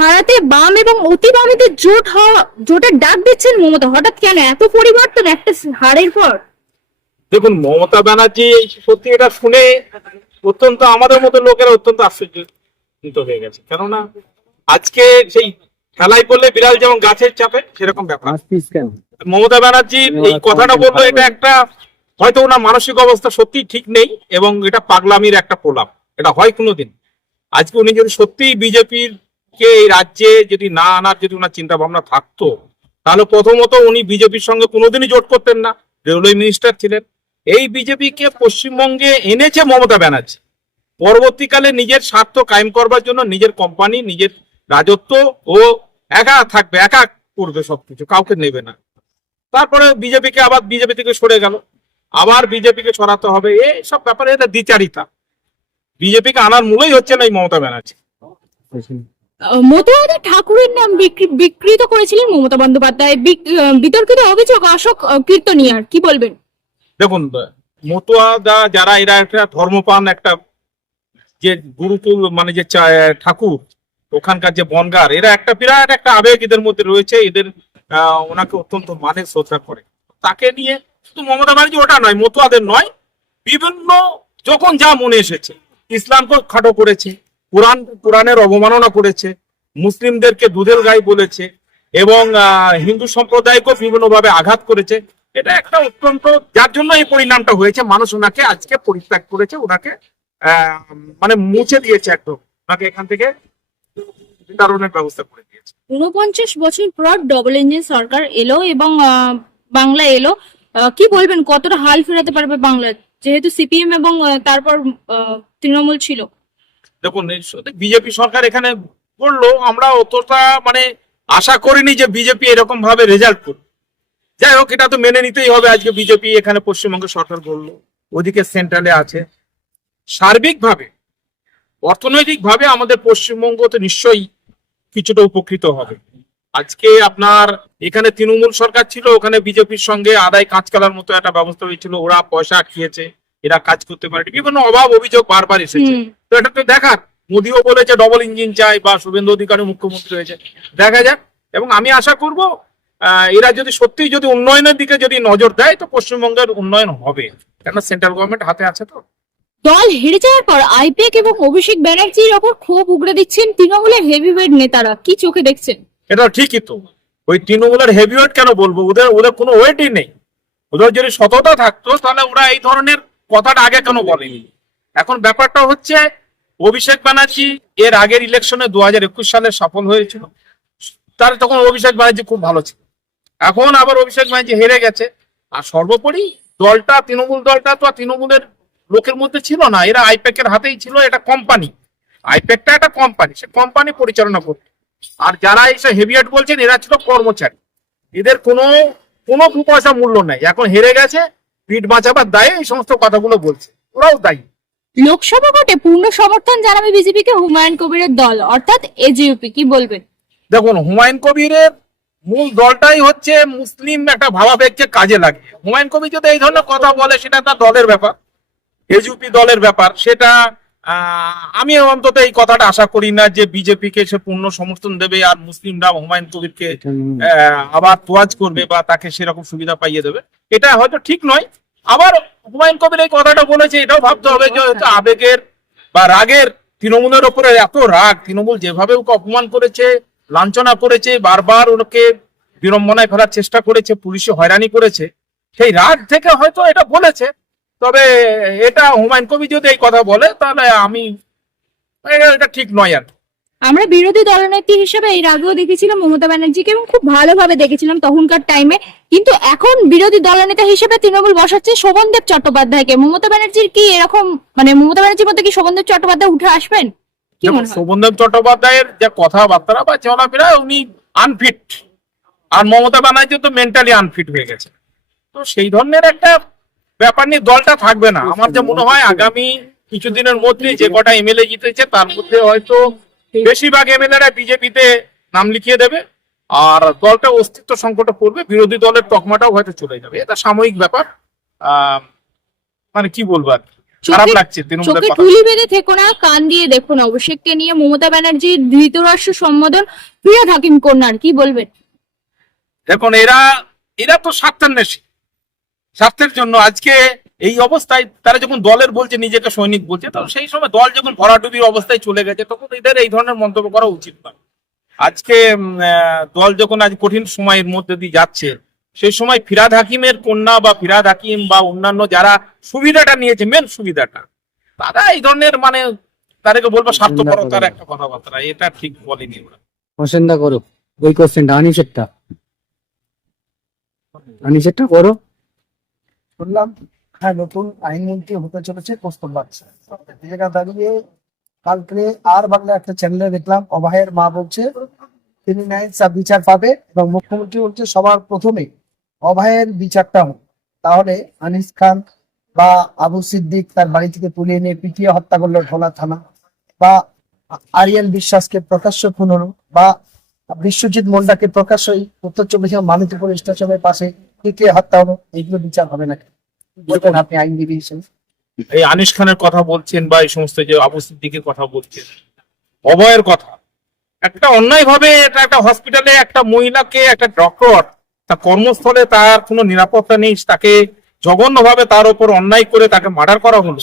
হারাতে বাম এবং অতি বামেদের জোটের ডাক দিচ্ছেন মমতা, হঠাৎ কেন এত পরিবর্তন একটা হারের পর? দেখুন, মমতা ব্যানার্জি সত্যি এটা শুনে অত্যন্ত আমাদের মতো লোকেরা অত্যন্ত আশ্চর্যজনিত হয়ে গেছে। কেননা আজকে সেই খেলাই করলে বিড়াল যেমন গাছের চাপে, সেরকম ব্যাপার। মমতা ব্যানার্জি এই কথাটা বললো, এটা একটা হয়তো ওনার মানসিক অবস্থা সত্যি ঠিক নেই এবং এটা পাগলামির একটা প্রলাপ, এটা হয় কোনোদিন। আজকে উনি যদি সত্যি বিজেপির কে এই রাজ্যে যদি না আনার যদি ওনার চিন্তা ভাবনা থাকতো, তাহলে প্রথমত উনি বিজেপির সঙ্গে কোনোদিনই জোট করতেন না, রেলওয়ে মিনিস্টার ছিলেন। এই বিজেপিকে পশ্চিমবঙ্গে এনেছে মমতা ব্যানার্জি, পরবর্তীকালে নিজের স্বার্থ কায়েম করবার জন্য নিজের কোম্পানি, নিজের রাজত্ব ও একা থাকবে, একা করবে সবকিছু, কাউকে নেবে না। তারপরে বিজেপিকে আবার বিজেপি থেকে সরে গেল, আবার বিজেপিকে সরাতে হবে, এই সব ব্যাপারে এটা দ্বিচারিতা। বিজেপিকে আনার মূলই হচ্ছে না এই মমতা ব্যানার্জি। মতুয়াদের ঠাকুরের নাম বিকৃত করেছিলেন মমতা বন্দ্যোপাধ্যায়, বিতর্কিত অভিযোগ অশোক কীর্তনিয়ার, কি বলবেন? দেখুন, মতুয়াদা যারা, এরা একটা ধর্মপান, একটা যে গুরুকুল মানে যে ঠাকুর ওখানকার যে বনগার, এরা একটা বিরাট একটা আবেগ এদের মধ্যে রয়েছে। এদের ওনাকে অত্যন্ত মানে শ্রদ্ধা করে। তাকে নিয়ে শুধু মমতা ব্যানার্জি ওটা নয়, মতুয়াদের নয়, বিভিন্ন যখন যা মনে এসেছে, ইসলামকে খাটো করেছে, কোরআনের অবমাননা করেছে, মুসলিমদেরকে দুধের গাই বলেছে এবং হিন্দু সম্প্রদায়কেও বিভিন্নভাবে আঘাত করেছে। এটা একটা অত্যন্ত, যার জন্য এই পরিণামটা হয়েছে। মানুষ ওনাকে আজকে পরিত্যাগ করেছে, ওনাকে মানে মুছে দিয়েছে, একদম ওনাকে এখান থেকে বিতাড়নের ব্যবস্থা করে দিয়েছে। 49 বছর পর ডবল ইঞ্জিন সরকার এলো এবং বাংলা এলো, কি বলবেন কতটা হাল ফেরাতে পারবে বাংলা, যেহেতু সিপিএম এবং তারপর তৃণমূল ছিল? দেখুন, বিজেপি সরকার এখানে করলো, আমরা অতটা মানে আশা করিনি যে বিজেপি এরকম ভাবে রেজাল্ট করবে। যাই হোক, এটা তো মেনে নিতেই হবে। আজকে বিজেপি এখানে পশ্চিমবঙ্গ সরকার করলো, ওদিকে সেন্ট্রালে আছে। সার্বিকভাবে অর্থনৈতিকভাবে আমাদের পশ্চিমবঙ্গ তো নিশ্চয়ই কিছুটা উপকৃত হবে। আজকে আপনার এখানে তৃণমূল সরকার ছিল, ওখানে বিজেপির সঙ্গে আদায় কাজ করার মতো একটা ব্যবস্থা হয়েছিল, ওরা পয়সা খেয়েছে, এরা কাজ করতে পারে, বিভিন্ন অভাব অভিযোগ বারবার এসেছে। তো এটা তো দেখার, মোদিও বলেছে ডবল ইঞ্জিন চাই, বা শুভেন্দু অধিকারী মুখ্যমন্ত্রী হয়েছে, দেখা যাক। এবং আমি আশা করব এরা যদি সত্যি যদি উন্নয়নের দিকে যদি নজর দেয়, তো পশ্চিমবঙ্গের উন্নয়ন হবে, কেননা সেন্ট্রাল গভর্নমেন্ট হাতে আছে। তো দল হেরে যাওয়ার পর আইপ্যাক এবং অভিষেক ব্যানার্জির ওপর ক্ষোভ উগড়ে দিচ্ছেন তৃণমূলের হেভিওয়েট নেতারা, কি চোখে দেখছেন? এটা ঠিকই তো, ওই তৃণমূলের হেভিওয়েট কেন বলবো, ওদের কোনো ওয়েটই নেই। ওদের যদি সততা থাকতো তাহলে ওরা এই ধরনের কথাটা আগে কেন বলেনি। এখন ব্যাপারটা হচ্ছে, অভিষেক ব্যানার্জি এর আগের ইলেকশনে 2021 সালে সফল হয়েছিল, তার তখন অভিষেক ব্যানার্জি খুব ভালো ছিল। এখন আবার অভিষেক ব্যানার্জি হেরে গেছে। আর সর্বোপরি দলটা, তৃণমূল দলটা তো তৃণমূলের লোকের মধ্যে ছিল না, এরা আইপ্যাকের হাতেই ছিল। এটা কোম্পানি, আইপ্যাকটা একটা কোম্পানি, সে কোম্পানি পরিচালনা করত। আর যারা এসে হেভিওয়েট বলছেন, এরা ছিল কর্মচারী, এদের কোনো কোনো দু পয়সা মূল্য নেই। এখন হেরে গেছে, পিঠ বাঁচাবার দায়ে এই সমস্ত কথাগুলো বলছে, ওরাও দায়ী। লোকসভা ভোটে পূর্ণ সমর্থন জানাবে বিজেপিকে হুমায়ুন কবিরের দল, অর্থাৎ এজিইউপি, কি বলবেন? দেখুন, হুমায়ুন কবিরের মূল দলটাই হচ্ছে মুসলিম একটা ভাবাবেগকে কাজে লাগে। হুমায়ুন কবির যদি এই ধরনের কথা বলে, সেটা তার দলের ব্যাপার, এজিইউপি দলের ব্যাপার। সেটা আমি অন্তত এই কথাটা আশা করি না যে বিজেপিকে সে পূর্ণ সমর্থন দেবে আর মুসলিমরা হুমায়ুন কবিরকে আবার তোয়াজ করবে বা তাকে সেরকম সুবিধা পাইয়ে দেবে, এটা হয়তো ঠিক নয়। আবার হুমায়ুন কবির এই কথাটা বলেছে, এটাও ভাবতে হবে যে হয়তো আবেগের বা রাগের, তৃণমূলের ওপরে এত রাগ, তৃণমূল যেভাবে ওকে অপমান করেছে, লাঞ্ছনা করেছে, বারবার ওকে বিড়ম্বনায় ফেলার চেষ্টা করেছে, পুলিশে হয়রানি করেছে, সেই রাগ থেকে হয়তো এটা বলেছে। তবে এটা হুমায়ুন কবির যদি এই কথা বলে, তাহলে আমি এটা ঠিক নয়। আর আমরা বিরোধী দলনেত্রী হিসেবে এর আগেও দেখেছিলাম মমতা ব্যানার্জিকে এবং খুব ভালোভাবে দেখেছিলাম তখনকার টাইমে, কিন্তু এখন বিরোধী দলনেতা হিসেবে তৃণমূল বসাচ্ছে শোভনদেব চট্টোপাধ্যায়কে। মমতা ব্যানার্জির কি এরকম, মানে মমতা ব্যানার্জির মধ্যে কি শোভনদেব চট্টোপাধ্যায় উঠে আসবেন? কি মনে হয়? শোভনদেব চট্টোপাধ্যায়ের যে কথাবার্তা বা চলাফেরা, উনি আনফিট, আর মমতা ব্যানার্জি তো মেন্টালি আনফিট হয়ে গেছে। তো সেই ধরনের একটা ব্যাপার নিয়ে দলটা থাকবে না। আমার যে মনে হয় আগামী কিছুদিনের মধ্যে যে কটা এমএলএ জিতেছে, তার মধ্যে হয়তো বেশিরভাগ এমএলএরা বিজেপিতে নাম লিখিয়ে দেবে, আর দলটা অস্তিত্ব সংকটে পড়বে, বিরোধী দলের তকমাটাও হয়তো চলে যাবে। এটা সাময়িক ব্যাপার, মানে কি বলবো আর। খারাপ চোখে লাগছে তৃণমূলের চোখে কথা। ঠুলি বেঁধে থেকো না, কান দিয়ে দেখুন। অভিষেককে নিয়ে মমতা ব্যানার্জির ধৃতরাষ্ট্র সম্বোধন, ফিরহাদ হাকিম কন্যার কি বলবেন? দেখুন এরা এরা তো স্বার্থান্বেষী, স্বার্থের জন্য আজকে এই অবস্থায় তারা যখন দলের বলছে, নিজেকে সৈনিক বলছে, তো সেই সময় দল যখন ভরাডুবির অবস্থায় চলে গেছে তখন এদের এই ধরনের মন্তব্য করা উচিত নয়। আজকে দল যখন আজ কঠিন সময়ের মধ্যে দিয়ে যাচ্ছে, সেই সময় ফিরহাদ হাকিমের কন্যা বা ফিরহাদ হাকিম বা অন্যান্য যারা সুবিধাটা নিয়েছে, মেন সুবিধাটা, তারা এই ধরনের মানে তাদেরকে বলবো স্বার্থপরতার একটা কথাবার্তা, এটা ঠিক বলেনি ওরা। কোশ্চেনটা করো, ওই কোশ্চেনটা আনিসেরটা করো। শুনলাম হ্যাঁ নতুন আইনমন্ত্রী হতে চলেছে কৌস্তব বাগচি। এই জায়গায় দাঁড়িয়ে কালকে আর বাংলা একটা চ্যানেলে দেখলাম অভয়ের মা বলছে তিনি ন্যায় বিচার পাবে, এবং মুখ্যমন্ত্রী বলছে সবার প্রথমে অভয়ের বিচারটা হোক। তাহলে আনিস খান বা আবু সিদ্দিক তার বাড়ি থেকে তুলে এনে পিটিয়ে হত্যা করলো ঢোলা থানা, বা আরিয়ান বিশ্বাসকে প্রকাশ্য খুন হলো, বা বিশ্বজিৎ মুন্ডাকে প্রকাশ্যই উত্তর চব্বিশ পরগনা মানিকপুর স্টেশনের পাশে পিটিয়ে হত্যা হলো, এইগুলো বিচার হবে নাকি? বলবেন আপনি আইনজীবী হিসেবে। এই আনিস খানের কথা বলছেন বা এই সমস্ত যে আবু সিদ্দিকের কথা বলছেন, অভয়ের কথা, একটা অন্যায় ভাবে এটা একটা হসপিটালে একটা মহিলাকে, একটা ডক্টর তার কর্মস্থলে তার কোনো নিরাপত্তা নেই, তাকে জঘন্যভাবে তার উপর অন্যায় করে তাকে মার্ডার করা হলো,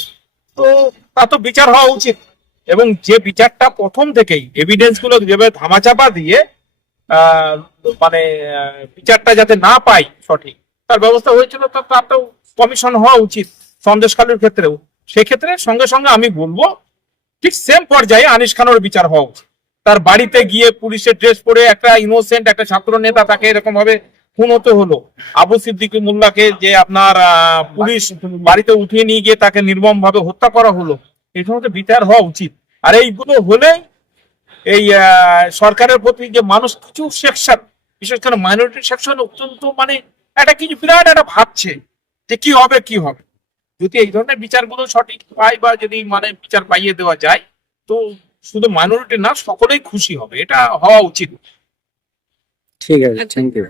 তো তার তো বিচার হওয়া উচিত। এবং যে বিচারটা প্রথম থেকেই এভিডেন্স গুলো যেভাবে ধামাচাপা দিয়ে মানে বিচারটা যাতে না পাই সঠিক, তার ব্যবস্থা হয়েছিল, তার তো কমিশন হওয়া উচিত সন্দেশখালীর ক্ষেত্রেও। সেক্ষেত্রে সঙ্গে সঙ্গে আমি বলবো ঠিক সেম পর্যায়ে আনিস খানের বিচার হওয়া উচিত। তার বাড়িতে গিয়ে পুলিশের ড্রেস পরে একটা ইনোসেন্ট একটা ছাত্র নেতা তাকে এরকম ভাবে খুন হতে হলো, আবু সিদ্দিক মোল্লাকে যে আপনার পুলিশ বাড়িতে উঠিয়ে নিয়ে গিয়ে তাকে নির্মম ভাবে হত্যা করা হলো, এই সমস্ত বিচার হওয়া উচিত। আর এইগুলো হলে এই সরকারের প্রতি যে মানুষ কিছু সেকশন, বিশেষ করে মাইনরিটি সেকশন অত্যন্ত মানে একটা কিছু বিরাট একটা ভাবছে যে কি হবে কি হবে। যদি এই ধরনের বিচারগুলো সঠিক পায় বা যদি মানে বিচার পাইয়ে দেওয়া যায়, তো শুধু মাইনরিটি না সকলেই খুশি হবে, এটা হওয়া উচিত। ঠিক আছে, থ্যাংক ইউ।